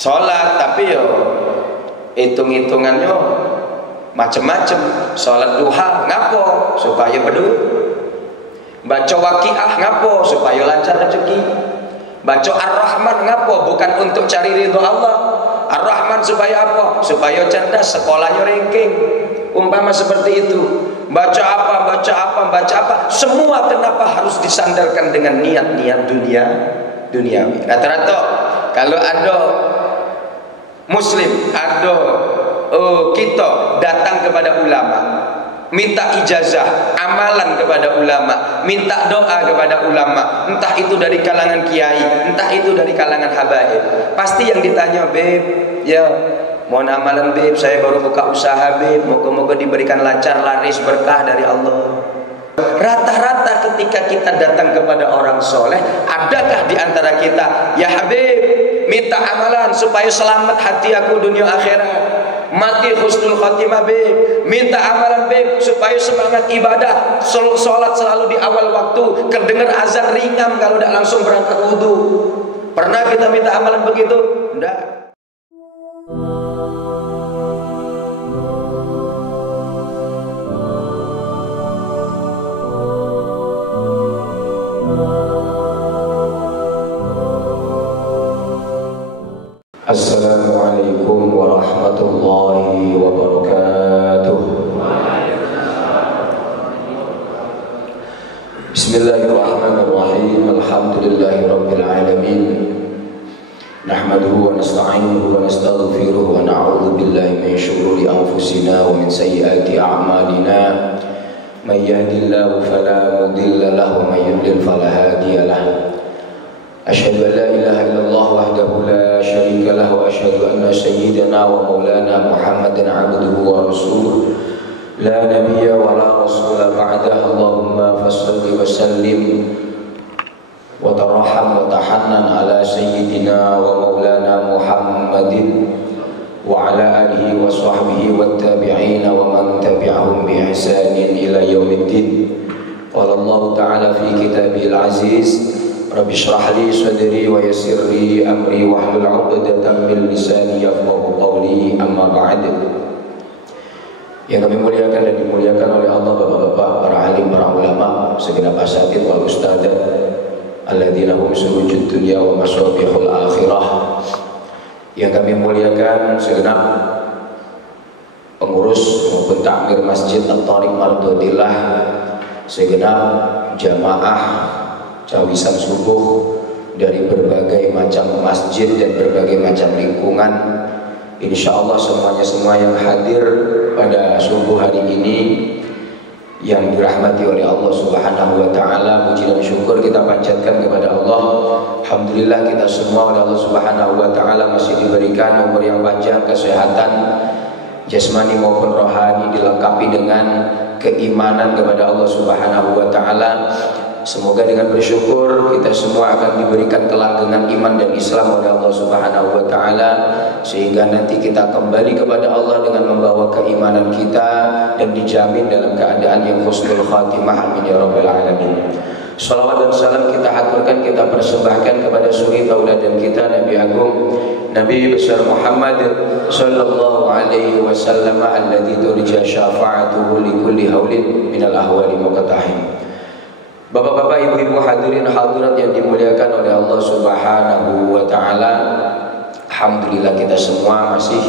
Sholat tapi yo hitung-hitungannya macem-macem. Sholat duha ngapo? Supaya berduit. Baca waqiah ngapo? Supaya lancar rezeki. Baca Ar-Rahman ngapo? Bukan untuk cari ridho Allah. Ar-Rahman supaya apa? Supaya cerdas, sekolahnya ranking. Umpama seperti itu. Baca apa? Semua kenapa harus disandarkan dengan niat-niat duniawi. Rata-rata kalau ada muslim, ada kita datang kepada ulama, minta ijazah, amalan kepada ulama, minta doa kepada ulama, entah itu dari kalangan kiai, entah itu dari kalangan habaib, pasti yang ditanya, beb, ya mohon amalan beb, saya baru buka usaha beb, moga-moga diberikan lancar, laris, berkah dari Allah. Rata-rata ketika kita datang kepada orang soleh, adakah di antara kita, ya Habib, minta amalan supaya selamat hati aku dunia akhirat, mati husnul khatimah beb, minta amalan beb supaya semangat ibadah, sholat selalu di awal waktu, kedengar azan ringan kalau tidak langsung berangkat wudhu. Pernah kita minta amalan begitu? Tidak. Assalamualaikum warahmatullahi wabarakatuh. Bismillahirrahmanirrahim. Alhamdulillahi rabbil alamin. Nahmaduhu wa nasta'inuhu wa nastaghfiruhu wa na'udzu billahi min shururi anfusina wa min sayyiati a'malina. May yahdihillahu fala mudilla lahu wa may yudlil fala hadiya lahu. Asyhadu an la ilaha illallah wahdahu la syarika lahu wa asyhadu anna sayyidana wa maulana Muhammadan abduhu wa rasuluh la nabiyya wa la rasula ba'dahu. Allahumma fassalli wa sallim wa tarham wa tahannan ala sayyidina wa maulana Muhammadin wa ala alihi wa sahbihi wat tabi'in wa man tabi'ahum bi ihsanin ila yaumiddin. Qala Allah ta'ala fi kitabil aziz, Rabbi shrah li sadri wa yassir li amri wahlul 'uqdatam min lisani yafqahu qawli, amma ba'd. Yang kami muliakan dan dimuliakan oleh Allah, bapak-bapak, para alim, para ulama, segenap asatidz wal ustadzat alladzina hum surujud dunya wa masabihul akhirah. Yang kami muliakan segenap pengurus maupun takmir Masjid At-Thariq Mardatillah, segenap jamaah cawisan subuh dari berbagai macam masjid dan berbagai macam lingkungan. Insya Allah semua yang hadir pada subuh hari ini yang dirahmati oleh Allah Subhanahu wa ta'ala, puji dan syukur kita panjatkan kepada Allah. Alhamdulillah kita semua oleh Allah Subhanahu wa ta'ala masih diberikan umur yang panjang, kesehatan jasmani maupun rohani, dilengkapi dengan keimanan kepada Allah Subhanahu wa ta'ala. Semoga dengan bersyukur kita semua akan diberikan kelanggengan iman dan Islam oleh Allah Subhanahu wa ta'ala, sehingga nanti kita kembali kepada Allah dengan membawa keimanan kita dan dijamin dalam keadaan yang husnul khatimah. Amin ya rabbal alamin. Salawat dan salam kita haturkan, kita persembahkan kepada suri tauladan kita, Nabi Agung, Nabi besar Muhammad sallallahu alaihi wasallam, alladzi turja syafa'atuhu li kulli haulin minal ahwali muqtahim. Bapak-bapak, ibu-ibu, hadirin hadirat yang dimuliakan oleh Allah Subhanahu wa ta'ala, alhamdulillah kita semua masih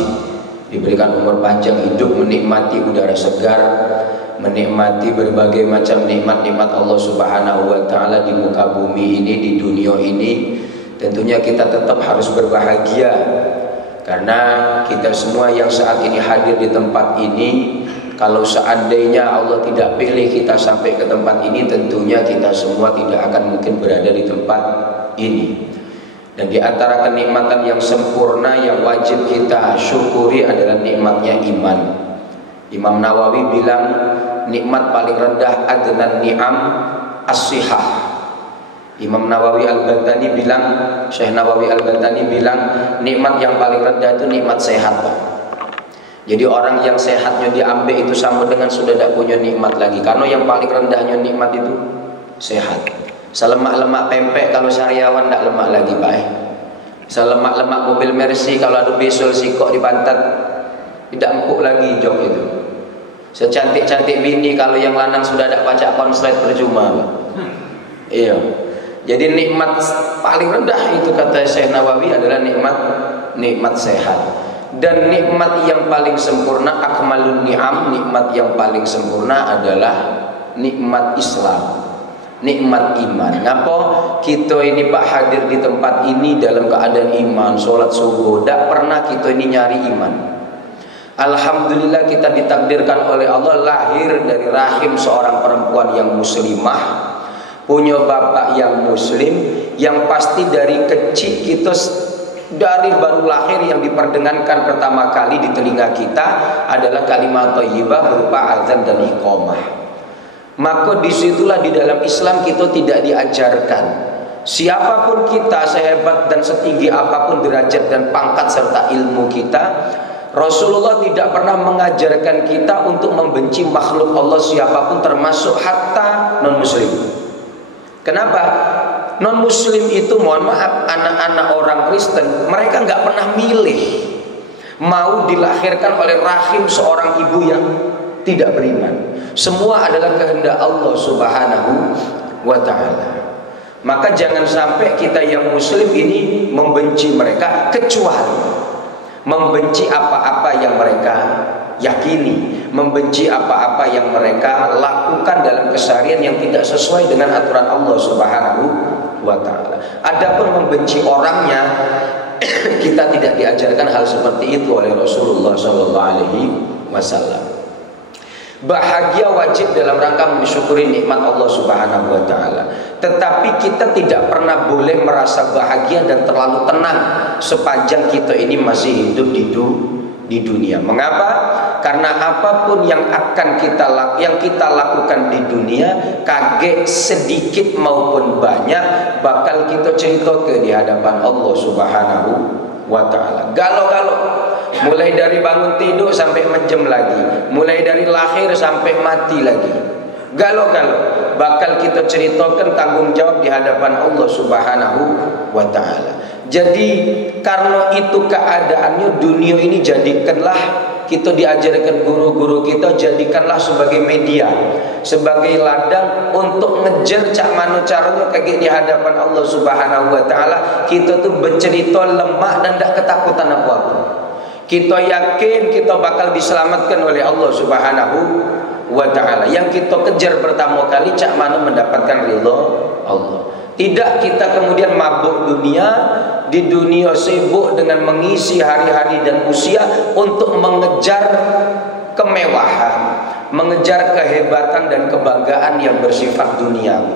diberikan umur panjang hidup, menikmati udara segar, menikmati berbagai macam nikmat-nikmat Allah Subhanahu wa ta'ala di muka bumi ini, di dunia ini. Tentunya kita tetap harus berbahagia, karena kita semua yang saat ini hadir di tempat ini, kalau seandainya Allah tidak pilih kita sampai ke tempat ini, tentunya kita semua tidak akan mungkin berada di tempat ini. Dan di antara kenikmatan yang sempurna yang wajib kita syukuri adalah nikmatnya iman. Imam Nawawi bilang nikmat paling rendah adnan ni'am as-sihah. Imam Nawawi Al-Bantani bilang, Syekh Nawawi Al-Bantani bilang nikmat yang paling rendah itu nikmat sehat, Pak. Jadi orang yang sehatnya diambil itu sama dengan sudah tidak punya nikmat lagi. Karena yang paling rendahnya nikmat itu sehat. Selemak-lemak pempek kalau sariawan tidak lemak lagi, Pak. Selemak-lemak mobil Mercy kalau ada bisul sikok di pantat tidak empuk lagi jok itu. Secantik-cantik bini kalau yang lanang sudah ada baca konslet percuma. Iya. Jadi nikmat paling rendah itu kata Syekh Nawawi adalah nikmat sehat. Dan nikmat yang paling sempurna, akmalun ni'am, nikmat yang paling sempurna adalah nikmat Islam, nikmat iman. Ngapa kita ini Pak hadir di tempat ini dalam keadaan iman, sholat subuh, tidak pernah kita ini nyari iman. Alhamdulillah kita ditakdirkan oleh Allah lahir dari rahim seorang perempuan yang muslimah, punya bapak yang muslim, yang pasti dari kecil kita dari baru lahir yang diperdengarkan pertama kali di telinga kita adalah kalimat thayyibah berupa azan dan iqamah. Maka disitulah di dalam Islam kita tidak diajarkan siapapun kita, sehebat dan setinggi apapun derajat dan pangkat serta ilmu kita, Rasulullah tidak pernah mengajarkan kita untuk membenci makhluk Allah siapapun termasuk hatta non-muslim. Kenapa? Non-muslim itu, mohon maaf, anak-anak orang Kristen, mereka nggak pernah milih mau dilahirkan oleh rahim seorang ibu yang tidak beriman. Semua adalah kehendak Allah Subhanahu wa ta'ala. Maka jangan sampai kita yang muslim ini membenci mereka, kecuali membenci apa-apa yang mereka yakini, membenci apa-apa yang mereka lakukan dalam keseharian yang tidak sesuai dengan aturan Allah Subhanahu wa ta'ala. Adapun membenci orangnya, kita tidak diajarkan hal seperti itu oleh Rasulullah sallallahu alaihi wasallam. Bahagia wajib dalam rangka mensyukuri nikmat Allah Subhanahu wa ta'ala. Tetapi kita tidak pernah boleh merasa bahagia dan terlalu tenang sepanjang kita ini masih hidup di dunia. Mengapa? Karena apapun yang akan kita lakukan di dunia, kaget sedikit maupun banyak, bakal kita cerita ke di hadapan Allah Subhanahu wa ta'ala. Galau-galau, mulai dari bangun tidur sampai menjem lagi, mulai dari lahir sampai mati lagi, galau-galau bakal kita ceritakan tanggung jawab di hadapan Allah Subhanahu wa ta'ala. Jadi karena itu keadaannya, dunia ini jadikanlah, kita diajarkan guru-guru kita, jadikanlah sebagai media, sebagai ladang untuk ngejar cak mana caranya kayak di hadapan Allah Subhanahu wa ta'ala. Kita tuh bercerita lemah dan tidak ketakutan apa-apa. Kita yakin kita bakal diselamatkan oleh Allah Subhanahu wa ta'ala. Yang kita kejar pertama kali cak mana mendapatkan ridha Allah. Tidak kita kemudian mabuk dunia, di dunia sibuk dengan mengisi hari-hari dan usia untuk mengejar kemewahan, mengejar kehebatan dan kebanggaan yang bersifat duniawi.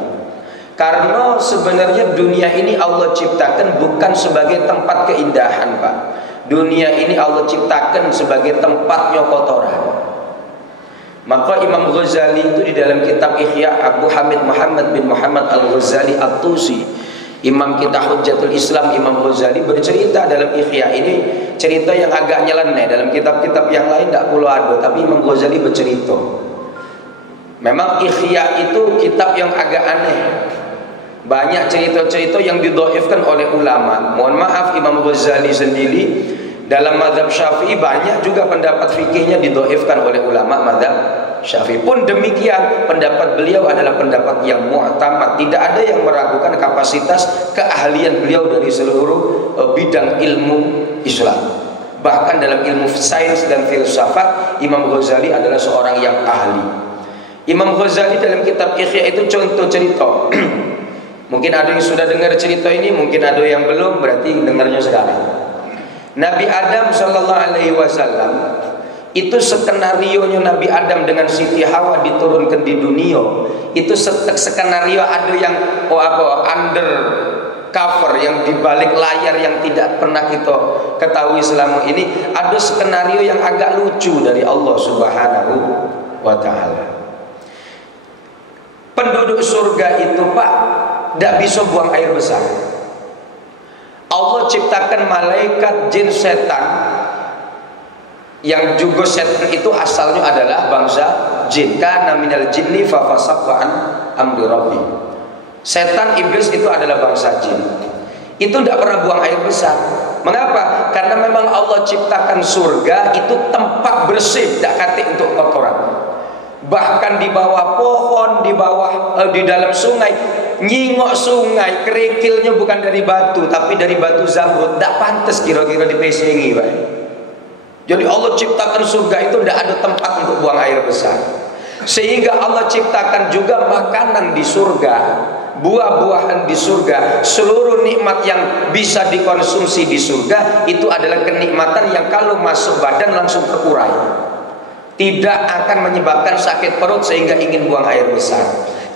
Karena sebenarnya dunia ini Allah ciptakan bukan sebagai tempat keindahan, Pak. Dunia ini Allah ciptakan sebagai tempatnya kotoran. Maka Imam Ghazali itu di dalam kitab Ihya, Abu Hamid Muhammad bin Muhammad Al-Ghazali At-Tusi, Imam kita Hujjatul Islam, Imam Ghazali bercerita dalam Ihya ini, cerita yang agak nyeleneh. Dalam kitab-kitab yang lain tidak perlu ada, tapi Imam Ghazali bercerita. Memang Ihya itu kitab yang agak aneh. Banyak cerita-cerita yang didhaifkan oleh ulama. Mohon maaf, Imam Ghazali sendiri dalam mazhab Syafi'i banyak juga pendapat fikihnya didhaifkan oleh ulama mazhab Syafi'i. Pun demikian, pendapat beliau adalah pendapat yang mu'tamad. Tidak ada yang meragukan kapasitas keahlian beliau dari seluruh bidang ilmu Islam. Bahkan dalam ilmu sains dan filsafat, Imam Ghazali adalah seorang yang ahli. Imam Ghazali dalam kitab Ihya itu contoh cerita. Mungkin ada yang sudah dengar cerita ini, mungkin ada yang belum, berarti dengarnya sekarang. Nabi Adam sallallahu alaihi wasallam itu, skenario-nya Nabi Adam dengan Siti Hawa diturunkan di dunia, itu skenario ada yang under cover, yang di balik layar yang tidak pernah kita ketahui selama ini. Ada skenario yang agak lucu dari Allah Subhanahu wa ta'ala. Penduduk surga itu, Pak, tidak bisa buang air besar. Allah ciptakan malaikat, jin, setan, yang juga setan itu asalnya adalah bangsa jin. Kana minal jinni fa fasaqa an amri rabbi. Setan, iblis itu adalah bangsa jin. Itu tidak pernah buang air besar. Mengapa? Karena memang Allah ciptakan surga itu tempat bersih, tidak katik untuk kotoran. Bahkan di bawah pohon, di dalam sungai, nyingok sungai, kerikilnya bukan dari batu, tapi dari batu zamrud. Tidak pantas kira-kira dipesengi, Pak. Jadi Allah ciptakan surga itu tidak ada tempat untuk buang air besar. Sehingga Allah ciptakan juga makanan di surga, buah-buahan di surga, seluruh nikmat yang bisa dikonsumsi di surga itu adalah kenikmatan yang kalau masuk badan langsung terurai, tidak akan menyebabkan sakit perut sehingga ingin buang air besar.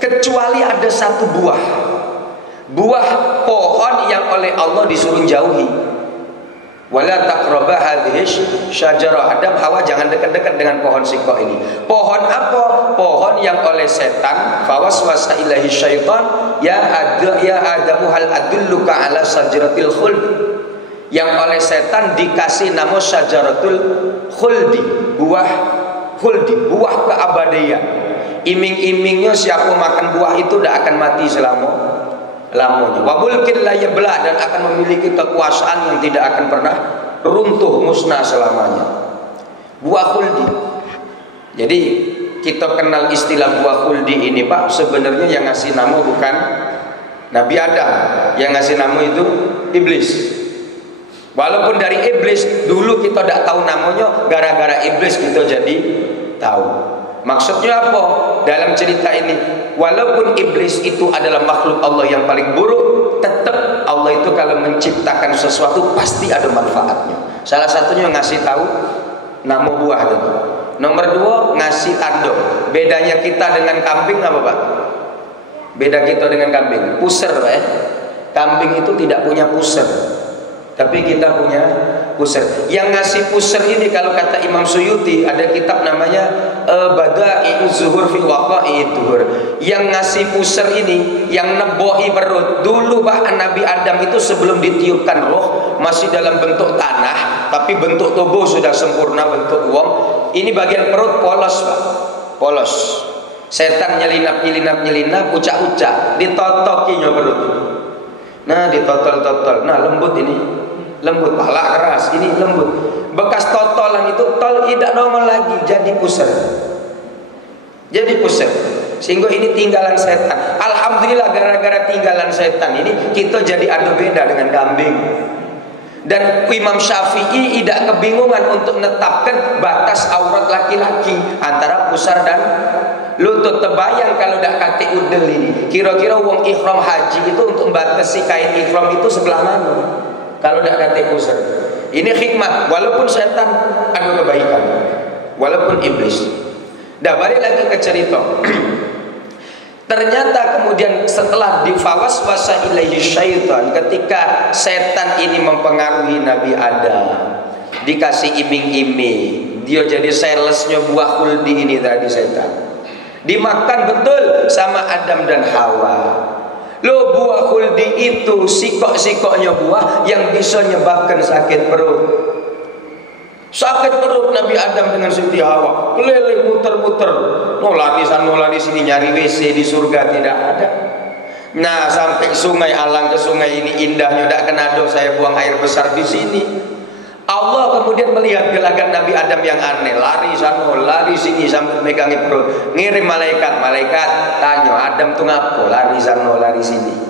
Kecuali ada satu buah pohon yang oleh Allah disuruh jauhi. Wala taqraba hadhihi syajarah. Adam Hawa jangan dekat-dekat dengan pohon singkok ini. Pohon apa? Pohon yang oleh setan fawaswasa ilahi syaitan ya Adamu hal adulluka ala syajaratil khuld. Yang oleh setan dikasih nama syajaratul khuldi, buah khuldi, buah keabadian. Iming-imingnya siapa makan buah itu tidak akan mati lamanya. Wabulkin la yabla, dan akan memiliki kekuasaan yang tidak akan pernah runtuh musnah selamanya. Buah khuldi. Jadi kita kenal istilah buah khuldi ini, Pak. Sebenarnya yang ngasih nama bukan Nabi Adam, yang ngasih nama itu iblis. Walaupun dari iblis dulu kita tidak tahu namanya, gara-gara iblis kita jadi tahu. Maksudnya apa? Dalam cerita ini, walaupun iblis itu adalah makhluk Allah yang paling buruk, tetap Allah itu kalau menciptakan sesuatu pasti ada manfaatnya. Salah satunya ngasih tahu nama buah itu. Nomor 2, ngasih tanda. Bedanya kita dengan kambing apa, Pak? Beda kita dengan kambing, puser, Pak. Kambing itu tidak punya puser, tapi kita punya puser. Yang ngasih puser ini kalau kata Imam Suyuti, ada kitab namanya Bada'i'uz Zuhur fi Waqa'i'id Duhur. Yang ngasih puser ini, yang nebohi perut. Dulu Pak Nabi Adam itu sebelum ditiupkan roh masih dalam bentuk tanah, tapi bentuk tubuh sudah sempurna, bentuk wong. Ini bagian perut polos, Pak. Polos. Setan nyelinap, ucak-ucak, ditotokinya perut. Nah, ditotol-totol. Nah, lembut ini. Lembut, pala keras, ini lembut. Bekas totolan itu tol tidak normal lagi, jadi puser. Jadi puser. Sehingga ini tinggalan setan. Alhamdulillah gara-gara tinggalan setan ini kita jadi ada beda dengan kambing. Dan Imam Syafi'i tidak kebingungan untuk menetapkan batas aurat laki-laki antara pusar dan lutut. Terbayang kalau tidak kate udel ini. Kira-kira wong ihram haji itu untuk membatasi kain ihram itu sebelah mana? Kalau tidak kate pusar. Ini hikmah. Walaupun setan ada kebaikan, walaupun iblis. Dah balik lagi ke cerita. Ternyata kemudian setelah difawaswasa ilaihi syaitan, ketika setan ini mempengaruhi Nabi Adam, dikasih iming-iming, dia jadi salesnya buah khuldi ini tadi setan. Dimakan betul sama Adam dan Hawa. Lo buah khuldi itu sikok-sikoknya buah yang bisa menyebabkan sakit perut. Sakit perut Nabi Adam dengan Siti Hawa, keliling muter-muter, nolak di sana nolak di sini, nyari WC di surga tidak ada. Nah, sampai sungai, alang ke sungai ini indahnya, tidak kena do saya buang air besar di sini. Allah kemudian melihat gelagat Nabi Adam yang aneh, lari sana lari sini sampai megangi perut, ngirim malaikat tanya Adam tuh ngapo lari sana lari sini.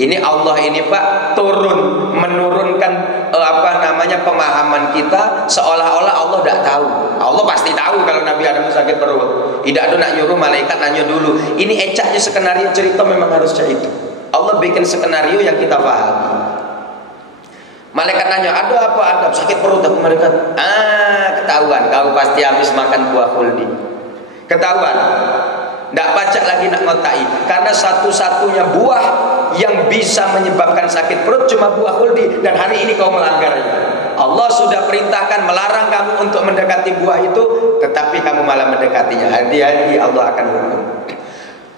Ini Allah ini Pak turun menurunkan pemahaman kita seolah-olah Allah tidak tahu. Allah pasti tahu kalau Nabi Adam sakit perut. Tidak ada nak nyuruh malaikat nanya dulu. Ini ecaknya skenario cerita memang harus cak itu. Allah bikin skenario yang kita pahami. Malaikat nanya, ada apa Adam sakit perut? Aku malaikat, ketahuan kau pasti habis makan buah khuldi. Ketahuan. Tidak pacak lagi nak ngotai. Karena satu-satunya buah yang bisa menyebabkan sakit perut cuma buah khuldi. Dan hari ini kau melanggarnya. Allah sudah perintahkan melarang kamu untuk mendekati buah itu, tetapi kamu malah mendekatinya. Hati-hati, Allah akan hukum.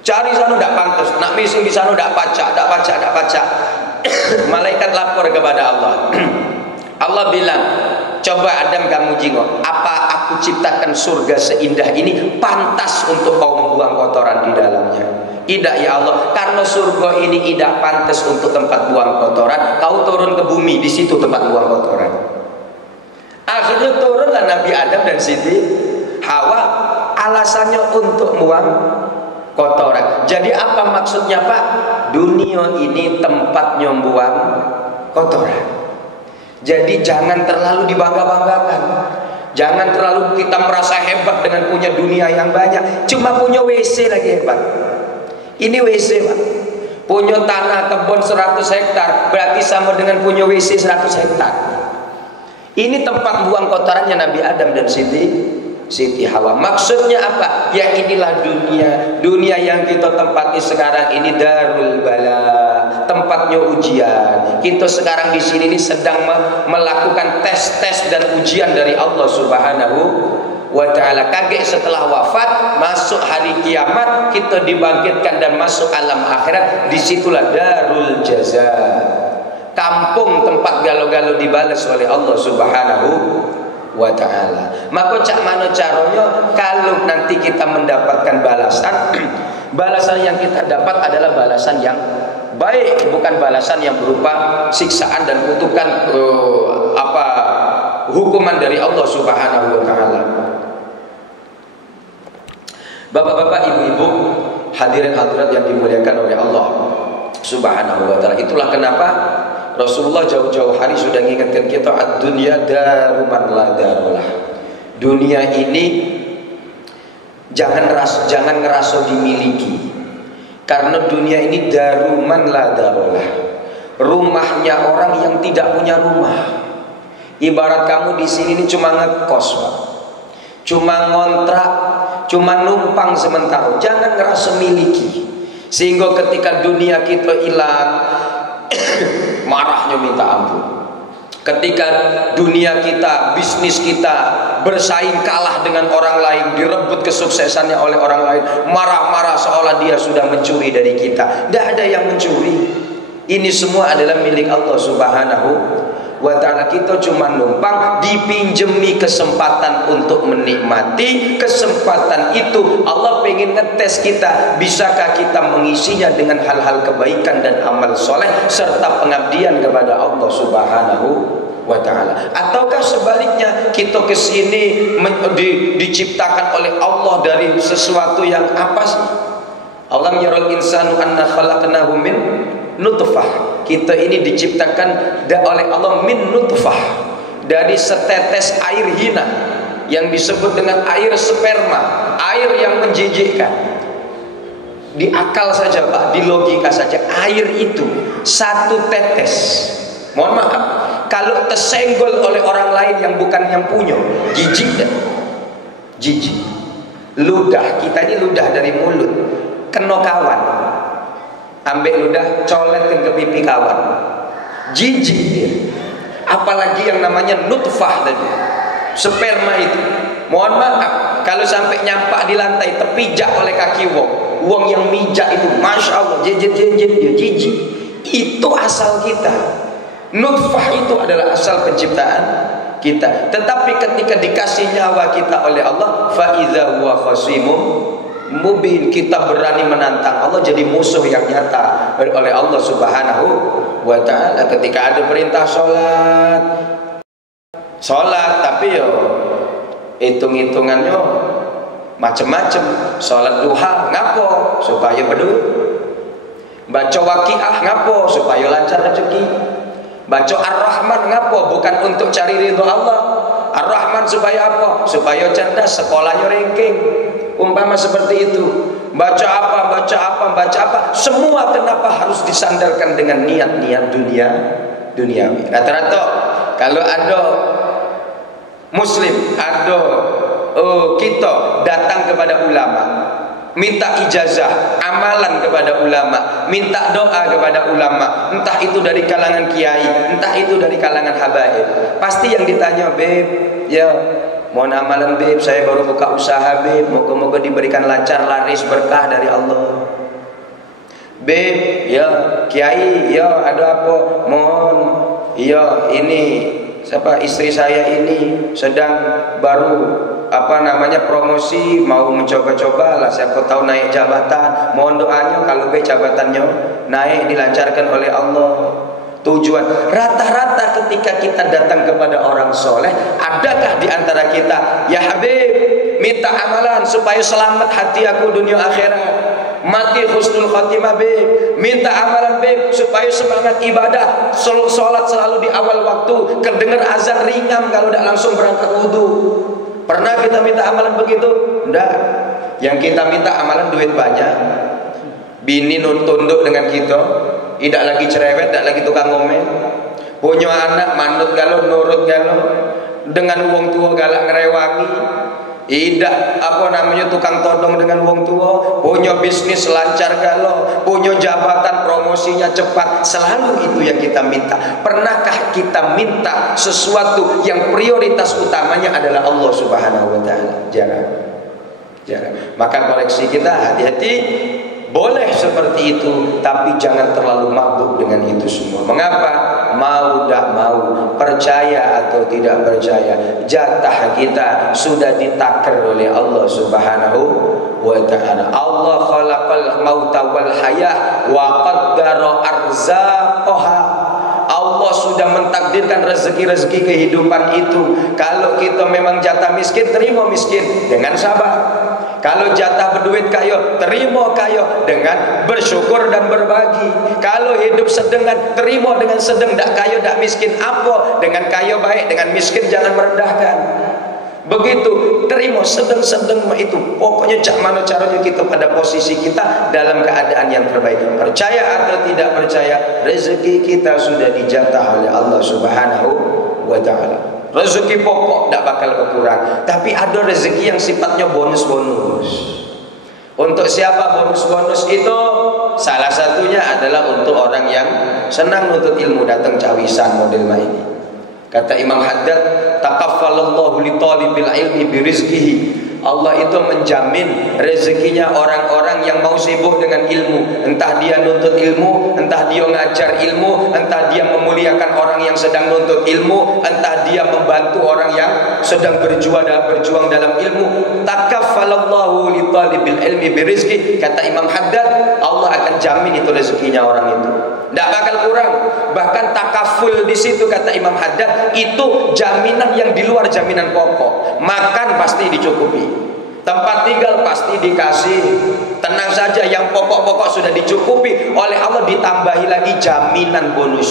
Cari sana tidak pantas, nak mising di sana tidak pacak. Malaikat lapor kepada Allah. Allah bilang, coba Adam kamu jingok, apa aku ciptakan surga seindah ini pantas untuk kau membuang kotoran di dalamnya? Tidak ya Allah, karena surga ini tidak pantas untuk tempat buang kotoran, kau turun ke bumi, di situ tempat buang kotoran. Akhirnya turunlah Nabi Adam dan Siti Hawa, alasannya untuk buang kotoran. Jadi apa maksudnya Pak? Dunia ini tempatnya buang kotoran. Jadi jangan terlalu dibangga-banggakan. Jangan terlalu kita merasa hebat dengan punya dunia yang banyak. Cuma punya WC lagi hebat. Ini WC Pak. Punya tanah kebun 100 hektar berarti sama dengan punya WC 100 hektar. Ini tempat buang kotorannya Nabi Adam dan Siti Hawa. Maksudnya apa? Ya inilah dunia. Dunia yang kita tempati sekarang ini darul bala, tempatnya ujian. Kita sekarang di sini ini sedang melakukan tes dan ujian dari Allah Subhanahu wa ta'ala. Kaget setelah wafat, masuk hari kiamat, kita dibangkitkan dan masuk alam akhirat. Disitulah darul jaza, kampung tempat galau-galau dibalas oleh Allah Subhanahu wa ta'ala. Maka cak mana caranya kalau nanti kita mendapatkan balasan? Balasan yang kita dapat adalah balasan yang baik, bukan balasan yang berupa siksaan dan kutukan hukuman dari Allah Subhanahu wa ta'ala. Bapak-bapak, ibu-ibu, hadirin hadirat yang dimuliakan oleh Allah Subhanahu wa ta'ala. Itulah kenapa Rasulullah jauh-jauh hari sudah mengingatkan kita, ad-dunya daru man la darulah. Dunia ini jangan ngerasa dimiliki. Karena dunia ini daru man la darulah. Rumahnya orang yang tidak punya rumah. Ibarat kamu di sini ini cuma ngekos, Pak. Cuma ngontrak, cuma numpang sementara. Jangan ngerasa miliki. Sehingga ketika dunia kita hilang, marahnya minta ampun. Ketika dunia kita, bisnis kita bersaing kalah dengan orang lain, direbut kesuksesannya oleh orang lain, marah-marah seolah dia sudah mencuri dari kita. Tidak ada yang mencuri. Ini semua adalah milik Allah Subhanahu wa ta'ala. Kita cuma numpang, dipinjemi kesempatan untuk menikmati kesempatan itu. Allah pengen ngetes kita, bisakah kita mengisinya dengan hal-hal kebaikan dan amal soleh serta pengabdian kepada Allah Subhanahu wa ta'ala. Ataukah sebaliknya kita kesini diciptakan oleh Allah dari sesuatu yang apa sih? Allah yaral insanu anna khalaqnahu min nutfah. Kita ini diciptakan oleh Allah min nutfah, dari setetes air hina yang disebut dengan air sperma, air yang menjijikkan. Di akal saja Pak, di logika saja, air itu satu tetes, mohon maaf, kalau tersenggol oleh orang lain yang bukan yang punya, jijik dan jijik. Ludah kita ini ludah dari mulut, kena kawan, ambil ludah coletkan ke pipi kawan, jijik dia. Apalagi yang namanya nutfah tadi, sperma itu, mohon maaf, kalau sampai nyampak di lantai terpijak oleh kaki wong yang mijak itu, masya Allah, jijik dia, jijik. Itu asal kita. Nutfah itu adalah asal penciptaan kita. Tetapi ketika dikasih nyawa kita oleh Allah, fa idza huwa khasimun mubin, kita berani menantang Allah, jadi musuh yang nyata oleh Allah Subhanahu wa ta'ala. Ketika ada perintah sholat, tapi yo hitung-hitungannya macam-macam. Sholat duha ngapo? Supaya berduit. Baca waqiah ngapo? Supaya lancar rezeki. Baca Ar-Rahman ngapo? Bukan untuk cari ridho Allah. Ar-Rahman supaya apa? Supaya cerdas, sekolahnya ranking. Umpama seperti itu. Baca apa, semua kenapa harus disandarkan dengan niat-niat duniawi. Rata-rata kalau ada muslim, ada kita datang kepada ulama, minta ijazah, amalan kepada ulama, minta doa kepada ulama, entah itu dari kalangan kiai, entah itu dari kalangan habaib, pasti yang ditanya, beb, ya mohon amalan beb, saya baru buka usaha beb, moga-moga diberikan lancar, laris, berkah dari Allah. Beb, ya kiai, ya ada apa? Mohon, ya ini siapa, istri saya ini sedang baru promosi, mau mencoba-coba lah, siapa tahu naik jabatan. Mohon doanya kalau jabatannya naik, dilancarkan oleh Allah. Tujuan rata-rata ketika kita datang kepada orang soleh, adakah di antara kita, ya Habib, minta amalan supaya selamat hati aku dunia akhirat, mati husnul khatimah Beb, minta amalan Beb supaya semangat ibadah, sholat selalu di awal waktu, kedengar azan ringan kalau tidak langsung berangkat wudhu. Pernah kita minta amalan begitu? Tidak. Yang kita minta amalan duit banyak, bini tunduk dengan kita, tidak lagi cerewet, tidak lagi tukang ngomel, punya anak manut galau, nurut galau, dengan wong tua galak ngerewangi, tidak tukang todong dengan wong tua, punya bisnis lancar galau, punya jabatan promosinya cepat. Selalu itu yang kita minta. Pernahkah kita minta sesuatu yang prioritas utamanya adalah Allah Subhanahu wa taala? Jarang. Maka koleksi kita hati-hati. Boleh seperti itu, tapi jangan terlalu mabuk dengan itu semua. Mengapa? Mau tak mau, percaya atau tidak percaya, jatah kita sudah ditakdir oleh Allah Subhanahu wa ta'ala. Allah khalaqal mauta wal hayah wa qaddara arzaqaha. Allah sudah mentakdirkan rezeki-rezeki kehidupan itu. Kalau kita memang jatah miskin, terima miskin dengan sabar. Kalau jatah berduit kayo, terima kayo dengan bersyukur dan berbagi. Kalau hidup sedang, terima dengan sedang. Tak kayo, tak miskin apa? Dengan kayo baik, dengan miskin jangan merendahkan. Begitu, terima sedang-sedang itu. Pokoknya cak mana caranya kita pada posisi kita dalam keadaan yang terbaik. Percaya atau tidak percaya, rezeki kita sudah dijatah oleh Allah Subhanahu wa ta'ala. Rezeki pokok tidak bakal berkurang, tapi ada rezeki yang sifatnya bonus-bonus. Untuk siapa bonus-bonus itu? Salah satunya adalah untuk orang yang senang untuk ilmu, datang cawisan model ini. Kata Imam Haddad, takaffalallahu li talibil ilmi birizqihi. Allah itu menjamin rezekinya orang-orang yang mau sibuk dengan ilmu. Entah dia nuntut ilmu, entah dia ngajar ilmu, entah dia memuliakan orang yang sedang nuntut ilmu, entah dia membantu orang yang sedang berjuang dalam ilmu. Takaffalallahu li talibil ilmi birizqi. Kata Imam Haddad, Allah akan jamin itu rezekinya orang itu. Tidak bakal kurang. Bahkan takaful di situ kata Imam Haddad itu jaminan yang di luar jaminan pokok. Makan pasti dicukupi, tempat tinggal pasti dikasih. Tenang saja, yang pokok-pokok sudah dicukupi oleh Allah, ditambahi lagi jaminan bonus.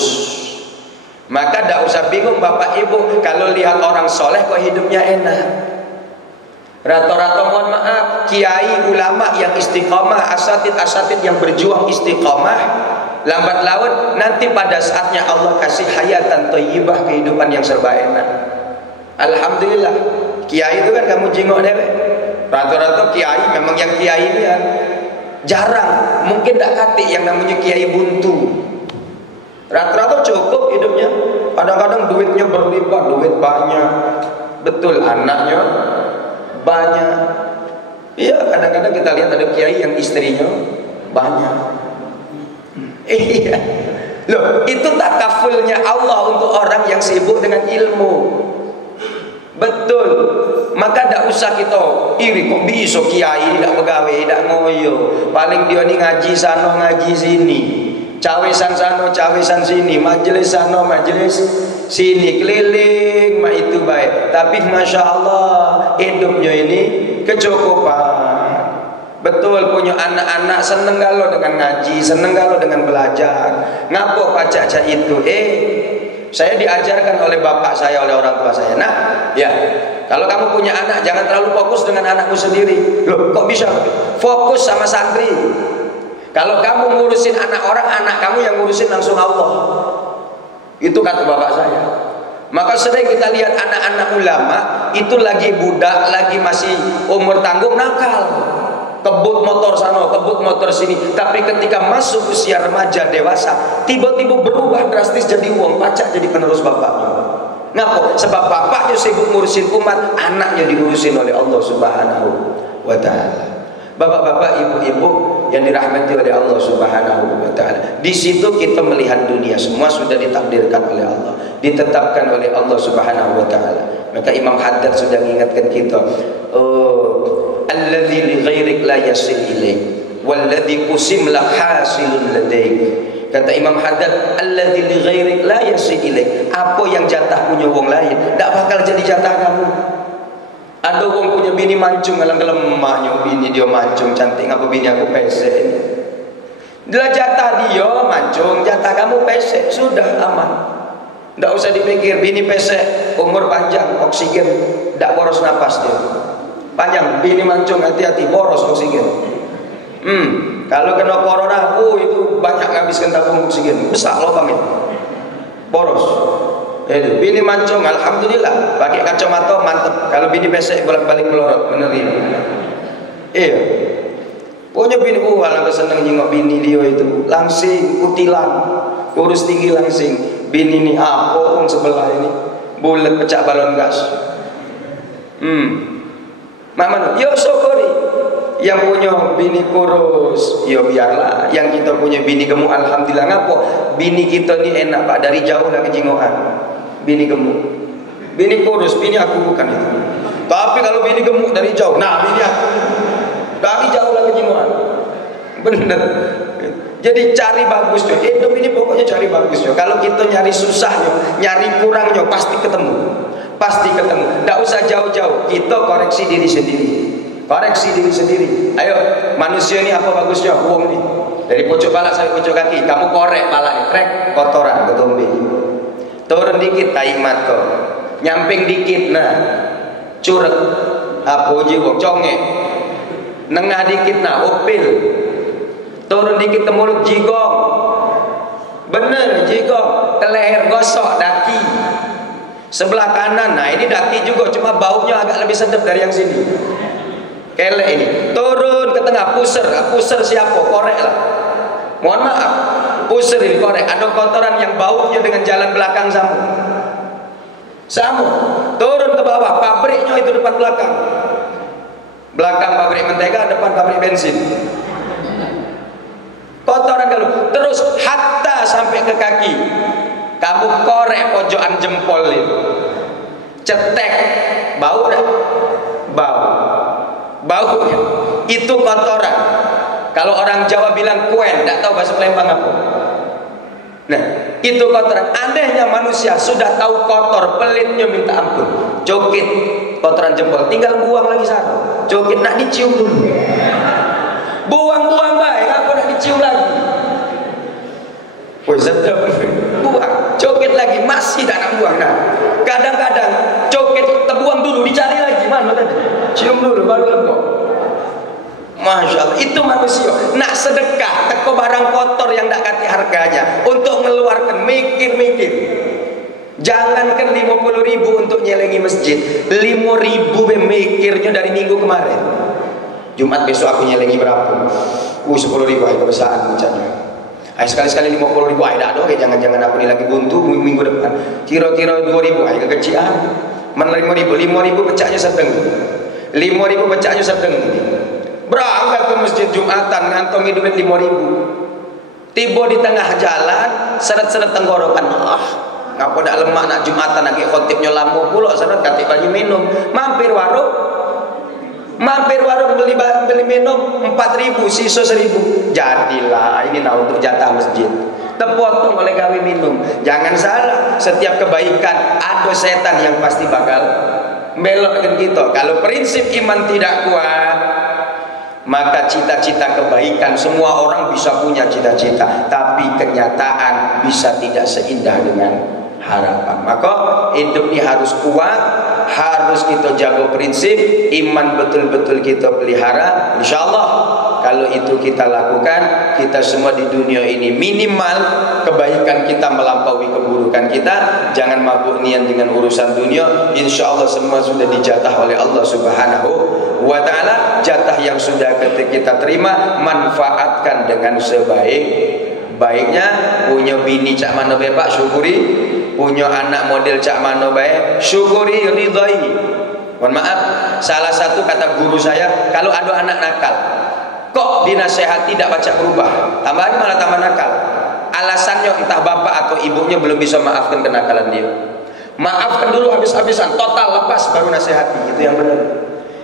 Maka tidak usah bingung Bapak Ibu kalau lihat orang soleh kok hidupnya enak. Rata-rata mohon maaf, kiai ulama yang istiqomah, asatid yang berjuang istiqomah, lambat laun nanti pada saatnya Allah kasih hayatan thayyibah, kehidupan yang serba enak. Alhamdulillah. Kiai itu kan kamu jengok deh. Rata-rata kiai memang yang kiai ini ya jarang, mungkin tak kati yang namanya kiai buntu. Rata-rata cukup hidupnya. Kadang-kadang duitnya berlimpah, duit banyak. Betul, anaknya banyak. Iya, kadang-kadang kita lihat ada kiai yang istrinya banyak. Iya. Loh, itu takafulnya Allah untuk orang yang sibuk dengan ilmu. Betul. Maka tidak usah kita iri kok bisa kiai tidak pegawai, tidak ngoyo. Paling dia ni ngaji sana ngaji sini, cawesan sana cawesan sini, majelis sana majelis sini, keliling mah itu baik. Tapi masya Allah hidupnya ini kecukupan. Betul, punya anak-anak seneng galau dengan ngaji, seneng galau dengan belajar. Ngapo pacak itu? Saya diajarkan oleh bapak saya, oleh orang tua saya. Nah, ya, kalau kamu punya anak jangan terlalu fokus dengan anakmu sendiri. Loh, kok bisa? Fokus sama santri. Kalau kamu ngurusin anak orang, anak kamu yang ngurusin langsung Allah. Itu kata bapak saya. Maka sering kita lihat anak-anak ulama itu lagi budak, lagi masih umur tanggung, nakal. Kebut motor sana, kebut motor sini. Tapi ketika masuk usia remaja dewasa, tiba-tiba berubah drastis jadi uang pacak, jadi penerus bapaknya. Ngapa? Sebab bapaknya sibuk ngurusin umat, anaknya diurusin oleh Allah Subhanahu wa ta'ala. Bapak-bapak, ibu-ibu yang dirahmati oleh Allah Subhanahu wa ta'ala, di situ kita melihat dunia semua sudah ditakdirkan oleh Allah, ditetapkan oleh Allah Subhanahu wa ta'ala. Maka Imam Haddad sudah mengingatkan kita, alladzi li ghairik la yasil ilaik walladzi qusim la hasilun ladaik. Kata Imam Haddad, alladzi li ghairik la yasil ilaik. Apa yang jatah punya wong lain tak bakal jadi jatah kamu. Ada wong punya bini mancung, alang-alang emaknya bini dia mancung cantik, ngapa bini aku pesek ini. Dia jatah dia mancung, jatah kamu pesek, sudah aman. Tidak usah dipikir bini pesek, umur panjang, oksigen, tidak boros napas dia. Panjang, bini mancung hati-hati, boros oksigen. Kalau kena corona, itu banyak ngabiskan tabung oksigen, besar lubangnya, boros. Itu bini mancung, alhamdulillah, pakai kacamata mantep. Kalau bini pesek bolak-balik melorot, menerima. Iya. Punya bini, aku seneng jengok bini dia itu, langsing, kutilan, kurus tinggi langsing. Bini ini apa orang sebelah ini, bulat pecah balon gas. Mana? Yo syukuri. Yang punya bini kurus, yo biarlah. Yang kita punya bini gemuk, alhamdulillah. Ngapo? Bini kita ni enak pak, dari jauh lah kejengokan. Bini gemuk, bini kurus, bini aku bukan itu. Tapi kalau bini gemuk dari jauh, nah bini aku dari jauh lah kejengokan. Bener. Jadi cari bagusnya. Hidup ini pokoknya cari bagusnya. Kalau kita nyari susahnya, nyari kurangnya, pasti ketemu. Pasti ketemu. Tidak usah jauh-jauh. Kita koreksi diri sendiri. Koreksi diri sendiri. Ayo, manusia ini apa bagusnya? Uang nih. Dari pojok pala sampai pojok kaki, kamu korek pala, trek kotoran, ketombe. Turun dikit, tai mata. Nyamping dikit, nah, curek. Apa jiwa, congek. Nengah dikit, nah, opil. Turun dikit ke mulut, jigong. Bener, jigong. Ke leher gosok, daki. Sebelah kanan, nah ini daki juga, cuma baunya agak lebih sedap dari yang sini. Kelek ini. Turun ke tengah, puser. Puser siapa? Korek lah. Mohon maaf, puser ini korek. Ada kotoran yang baunya dengan jalan belakang sama. Sama. Turun ke bawah, pabriknya itu depan belakang. Belakang pabrik mentega, depan pabrik bensin. Kotoran kalau terus hatta sampai ke kaki. Kamu korek pojokan jempol itu, cetek, bau dah, bau ya. Itu kotoran. Kalau orang Jawa bilang kuen, tidak tahu bahasa Palembang apa. Nah, itu kotoran. Anehnya manusia sudah tahu kotor, pelitnya minta ampun. Cokit kotoran jempol, tinggal buang lagi sana. Cokit nak dicium dulu. Buang baik, apa nak dicium lagi? Woi sedap, buang, cokit lagi, masih tak nak buang. Nah, kadang-kadang cokit terbuang dulu, dicari lagi, mana tadi? Cium dulu, baru lengkap. Masya Allah, itu manusia. Nak sedekah, teko barang kotor yang tak kati harganya, untuk mengeluarkan, mikir-mikir. Jangankan 50.000 untuk nyelengi masjid, 5.000 mikirnya dari minggu kemarin. Jumat besok aku nyelengi berapa? 10.000, ayo kebesaran bacanya. Sekali-sekali 50.000, tidak ada, jangan-jangan aku ini lagi buntu minggu depan. Kira-kira 2.000, ayo kekecian. Mana 5.000 pecahnya sedang. 5.000 pecahnya sedang. Berangkat ke masjid Jumatan, ngantongi duit 5.000. Tiba di tengah jalan, seret-seret tenggorokan. Ngapa dak lemak nak Jumatan, nak khotibnya lama pula, seret katik baju minum. Mampir warung beli minum 4.000, sisa 1.000. Jadilah ini nah untuk jatah masjid. Terpotong oleh gawe minum. Jangan salah, setiap kebaikan ada setan yang pasti bakal belokkan kita. Kalau prinsip iman tidak kuat, maka cita-cita kebaikan semua orang bisa punya cita-cita, tapi kenyataan bisa tidak seindah dengan harapan. Maka hidup ini harus kuat, harus kita jaga prinsip iman, betul-betul kita pelihara. InsyaAllah kalau itu kita lakukan, kita semua di dunia ini minimal kebaikan kita melampaui keburukan kita. Jangan mabuk niat dengan urusan dunia. InsyaAllah semua sudah dijatah oleh Allah Subhanahu wa ta'ala. Jatah yang sudah kita terima, manfaatkan dengan sebaik-baiknya. Punya bini cak mana baik, Pak, syukuri. Punya anak model cak mana baik, syukuri, ridhai. Mohon maaf, salah satu kata guru saya, kalau ada anak nakal, kok dinasehati tidak baca berubah, tambahannya malah tambah nakal. Alasannya entah bapak atau ibunya belum bisa maafkan kenakalan dia. Maafkan dulu habis-habisan, total lepas baru nasihati. Itu yang benar.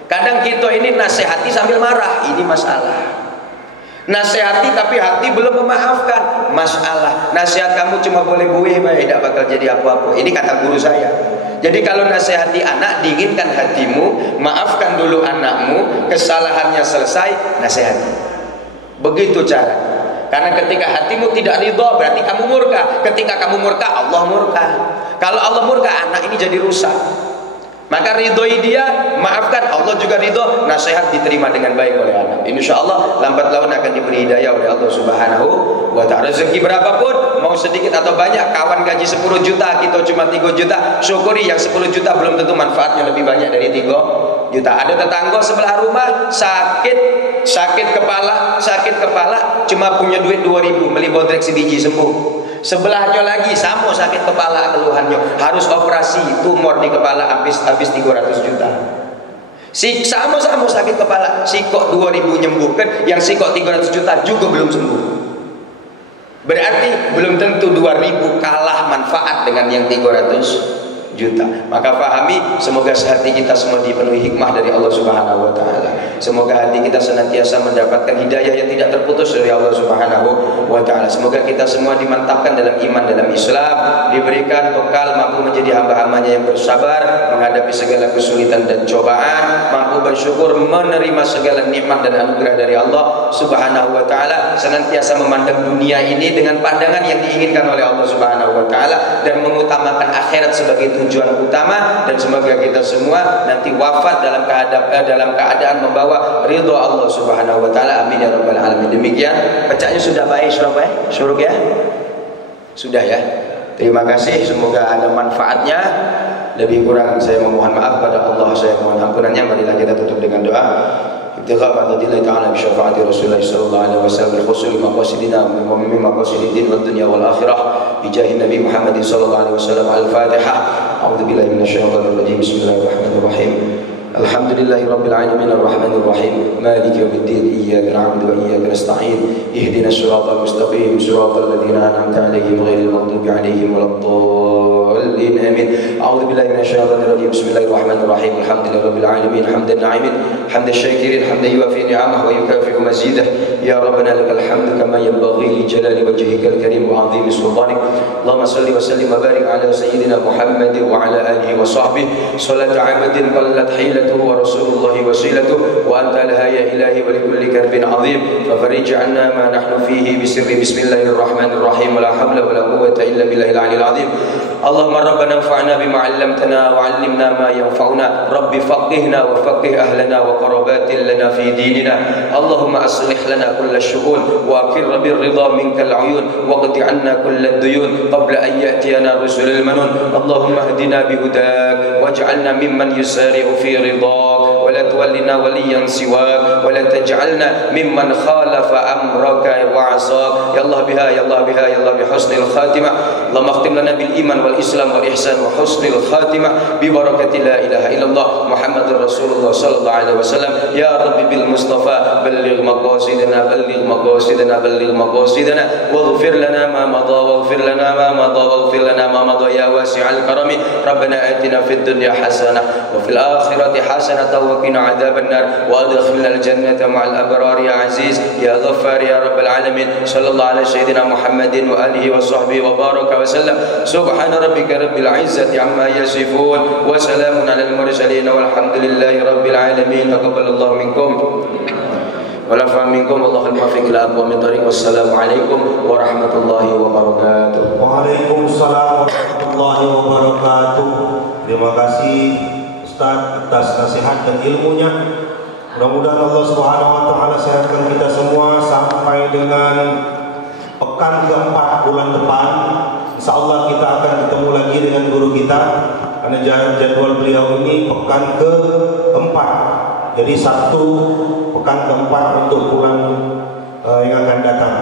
Kadang kita ini nasihati sambil marah, ini masalah. Nasihati tapi hati belum memaafkan, masalah. Nasihat kamu cuma boleh buih, tidak bakal jadi apa-apa. Ini kata guru saya. Jadi kalau nasihati anak, dinginkan hatimu, maafkan dulu anakmu, kesalahannya selesai, nasihati. Begitu cara. Karena ketika hatimu tidak ridha, berarti kamu murka. Ketika kamu murka, Allah murka. Kalau Allah murka, anak ini jadi rusak. Maka ridhoi dia, maafkan, Allah juga ridho, nasihat diterima dengan baik oleh anak. Insya Allah lambat laun akan diberi hidayah oleh Allah Subhanahu wa ta'ala. Rezeki berapapun, mau sedikit atau banyak, kawan gaji 10 juta, kita cuma 3 juta, syukuri. Yang 10 juta belum tentu manfaatnya lebih banyak dari 3 juta. Ada tetangga sebelah rumah sakit kepala, cuma punya duit 2.000, beli bodrek sebiji sembuh. Sebelahnya lagi sama sakit kepala, keluhannya harus operasi, tumor di kepala habis 300 juta. Sama-sama sakit kepala, si kok 2.000 nyembuhkan, yang si kok 300 juta juga belum sembuh. Berarti belum tentu 2.000 kalah manfaat dengan yang 300 juta. Maka pahami, semoga hati kita semua dipenuhi hikmah dari Allah Subhanahu wa ta'ala. Semoga hati kita senantiasa mendapatkan hidayah yang tidak terputus dari Allah Subhanahu wa ta'ala. Semoga kita semua dimantapkan dalam iman, dalam Islam, diberikan bekal mampu menjadi hamba-hambanya yang bersabar menghadapi segala kesulitan dan cobaan, mampu bersyukur menerima segala nikmat dan anugerah dari Allah Subhanahu wa ta'ala, senantiasa memandang dunia ini dengan pandangan yang diinginkan oleh Allah Subhanahu wa ta'ala, dan mengutamakan akhirat sebagai tujuan utama. Dan semoga kita semua nanti wafat dalam keadaan membawa ridho Allah Subhanahu wa ta'ala. Amin ya rabbal alamin. Demikian bacaannya sudah baik, suruh ya? Sudah ya. Terima kasih, semoga ada manfaatnya. Lebih kurang saya memohon maaf pada Allah, saya mohon ampunannya. Marilah kita tutup dengan doa. Ibtigha fadlillahi ta'ala bi syafaati Rasulullah sallallahu alaihi wasallam bil husul maqasidina wa min maqasidid din wad dunya wal akhirah bi jahi Nabi Muhammad sallallahu alaihi wasallam. Al-Fatihah. A'udzu billahi minasyaitonir rajim. Bismillahirrahmanirrahim. Alhamdulillahi rabbil alamin arrahmanir rahim maliki yaumiddin iyyaka na'budu wa iyyaka nasta'in ihdinas siratal mustaqim siratal ladzina an'amta 'alaihim ghairil maghdubi 'alaihim waladdallin amin. A'udzu billahi minasyaitonir rajim. Bismillahirrahmanirrahim. Alhamdulillahi rabbil alamin hamdan na'imin hamdan syakirin hamdan yuwafi ni'amahu wa yukafi'u mazidah. Ya rabbana lakal hamdu kama yanbaghi li jalali wajhikal karim wa 'azimi sultanik. Allahumma shalli wa sallim wa barik 'ala sayyidina Muhammad wa 'ala alihi wa sahbihi salatu 'abdin qallat hilatuhu wa rasulullahi wasilatuhu wa anta laha ya ilahi wa likulli karbin 'azim fafarij 'anna ma nahnu fihi bisirri bismillahirrahmanirrahim wa la hawla wa la quwwata illa billahil 'aliyyil 'azim. Allahumma rabbana anfa'na bima 'allamtana wa 'allimna ma yanfa'una rabbi faqihna wa faqih ahlana wa qarabatin lana fi dinina. Allahumma aslih lana kull ash-shu'un wa aqir bir ridha minkal 'uyun wa qti 'anna kull ad-duyun qabla an ya'tiyana rusulul manun. Allahumma ihdina bihudak waj'alna mimman yusari'u fi ridha ولا تولنا وليا سواك ولا تجعلنا ممن خالف أمرك وعصاك. يا الله بها يا الله بها يا الله بحسن الخاتمة. اللهم اختم لنا بالإيمان والإسلام والإحسان وحسن الخاتمة ببركة لا إله إلا الله محمد رسول الله صلى الله عليه وسلم. يا رب بالمصطفى بلغ مقاصدنا بلغ مقاصدنا بلغ مقاصدنا واغفر لنا ما مضى واغفر لنا ما مضى واغفر لنا ما مضى يا واسع الكرم. ربنا آتنا في الدنيا حسنة وفي الآخرة حسنة وقنا عذاب النار وأدخلنا الجنة مع الأبرار يا عزيز يا غفار يا رب العالمين. صلى الله على سيدنا محمد وآله وصحبه وبارك وسلم. سبحان ربك رب العزة عما يصفون وسلام على المرسلين والحمد لله رب العالمين. تقبل الله منكم ونفع منكم الله الموفق إلى أقوم الطريق. والسلام عليكم ورحمة الله وبركاته. Waalaikumsalam warahmatullahi wabarakatuh. Terima kasih Ustaz atas nasihat dan ilmunya. Mudah-mudahan Allah Subhanahu wa taala sehatkan kita semua sampai dengan pekan keempat bulan depan. Insyaallah kita akan ketemu lagi dengan guru kita karena jadwal beliau ini pekan keempat. Jadi Sabtu pekan keempat untuk bulan yang akan datang.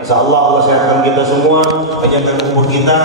Insyaallah Allah sehatkan kita semua, panjangkan umur kita.